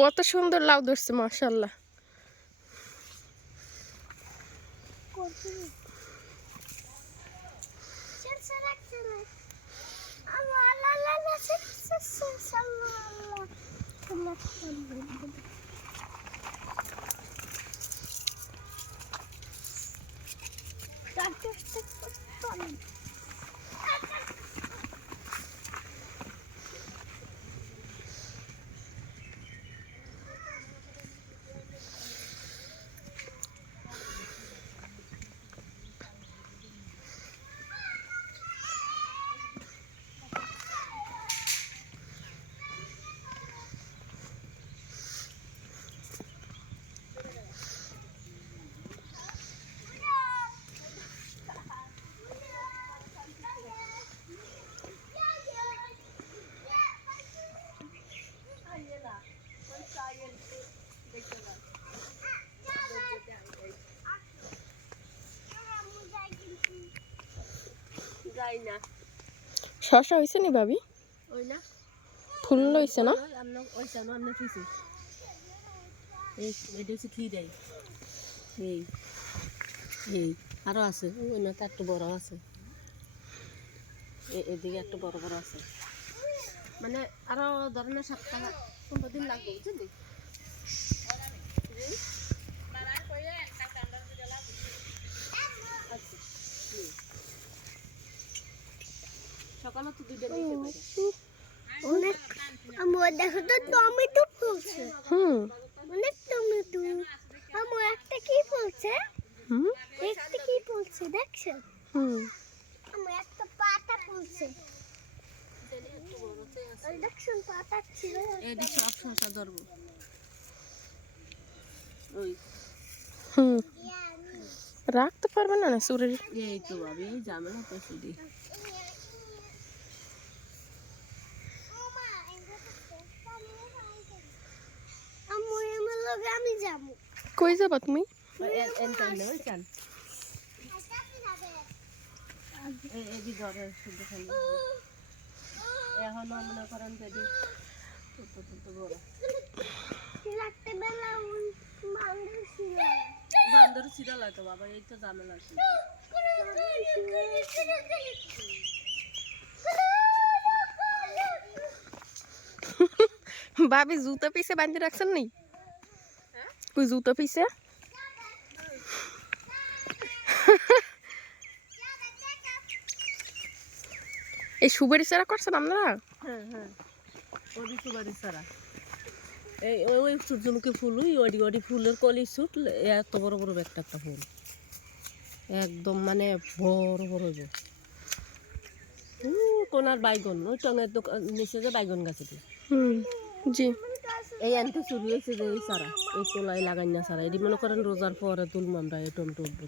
কত সুন্দর লাউ ধরছে মাশাআল্লাহ। শশা হয়েছে নি ভাবি? ফুল হয়েছে না? আরো আছে একটু বড় আছে, এদিকে একটু বড় বড় আছে, মানে আরো ধরনের 7-15 দিন লাগবে বুঝলি। সকালে তো দুইটা অনেক আমার দেখো তো টমেটো ফুলছে। অনেক টমেটো। আমার একটা কি ফুলছে? একটা কি ফুলছে দেখছো? আমার একটা পাতা ফুলছে। দেখছো পাতা ছিল? এডি সব শসা ধরবো। ওই রাখতে পারবে না না সুরের। এই তো ভাবি ঝামেলা তো শুধু। আমি যাবো। কই যাবা তুমি? এখনো মনে করেন যদি বান্দর ছিড়া লাগতো বাবা, এই তো ঝামেলা আছে। ভাবি জুতা পিছে বাঁধতে রাখছেন নি? কই জুতা পিছে? এই সুপারি চারা করছেন আপনারা? হ্যাঁ হ্যাঁ, ওই সুপারি চারা, এই ওই সূর্যমুখী ফুল, ওই ফুলের কলি ছুট এত বড় বড় একটা একটা ফুল, একদম মানে বড় বড়। কোনার বাইগন, ওই টঙের দোকান নিচে যে বাইগন গাছে জি এই আনতে শুরু হয়েছে যে এই চারা, এই তোলায় লাগাই না চারা, এটি মনে করেন রোজার পরে তুলবো আমরা এই টমেটো উঠবো।